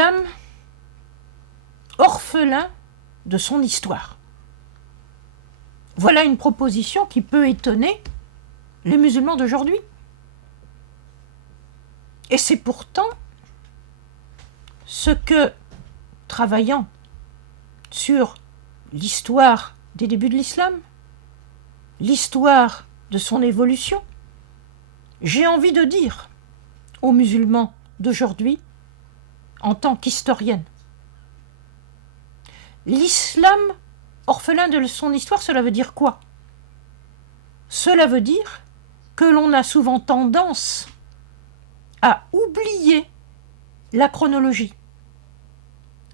l'islam orphelin de son histoire. Voilà une proposition qui peut étonner les musulmans d'aujourd'hui. Et c'est pourtant ce que, travaillant sur l'histoire des débuts de l'islam, l'histoire de son évolution, j'ai envie de dire aux musulmans d'aujourd'hui, en tant qu'historienne. L'islam, orphelin de son histoire, cela veut dire quoi? Cela veut dire que l'on a souvent tendance à oublier la chronologie.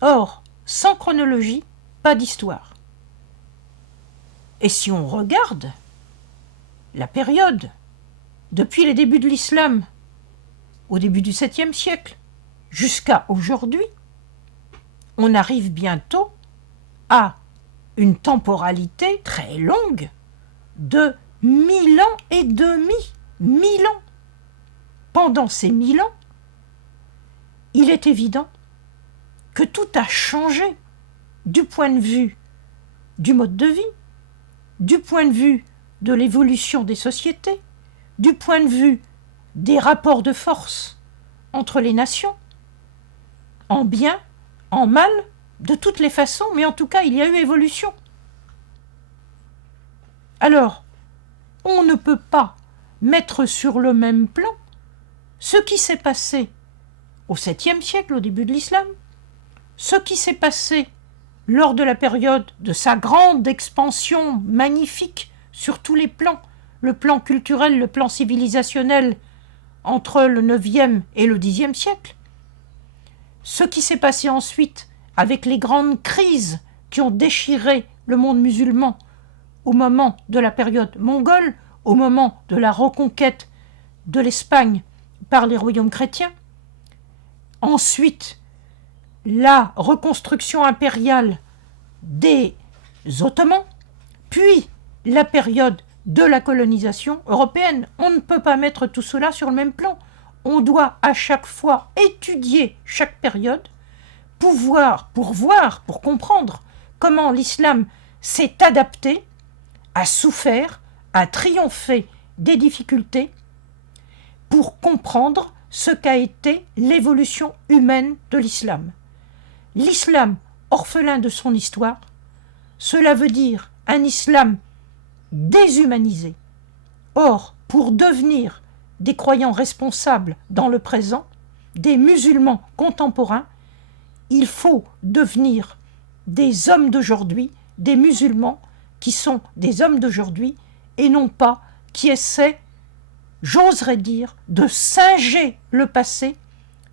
Or, sans chronologie, pas d'histoire. Et si on regarde la période depuis les débuts de l'islam, au début du 7e siècle, jusqu'à aujourd'hui, on arrive bientôt à une temporalité très longue de 1000 ans et demi. 1000 ans. Pendant ces 1000 ans, il est évident que tout a changé du point de vue du mode de vie, du point de vue de l'évolution des sociétés, du point de vue des rapports de force entre les nations, en bien, en mal, de toutes les façons, mais en tout cas, il y a eu évolution. Alors, on ne peut pas mettre sur le même plan ce qui s'est passé au 7e siècle, au début de l'islam, ce qui s'est passé lors de la période de sa grande expansion magnifique sur tous les plans, le plan culturel, le plan civilisationnel, entre le 9e et le 10e siècle. Ce qui s'est passé ensuite avec les grandes crises qui ont déchiré le monde musulman au moment de la période mongole, au moment de la reconquête de l'Espagne par les royaumes chrétiens. Ensuite, la reconstruction impériale des Ottomans, puis la période de la colonisation européenne. On ne peut pas mettre tout cela sur le même plan. On doit à chaque fois étudier chaque période pour voir, pour comprendre comment l'islam s'est adapté, a souffert, a triomphé des difficultés, pour comprendre ce qu'a été l'évolution humaine de l'islam. L'islam, orphelin de son histoire, cela veut dire un islam déshumanisé. Or, pour devenir des croyants responsables dans le présent, des musulmans contemporains, il faut devenir des hommes d'aujourd'hui, des musulmans qui sont des hommes d'aujourd'hui et non pas qui essaient, j'oserais dire, de singer le passé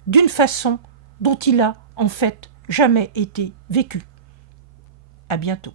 d'une façon dont il a en fait jamais été vécu. À bientôt.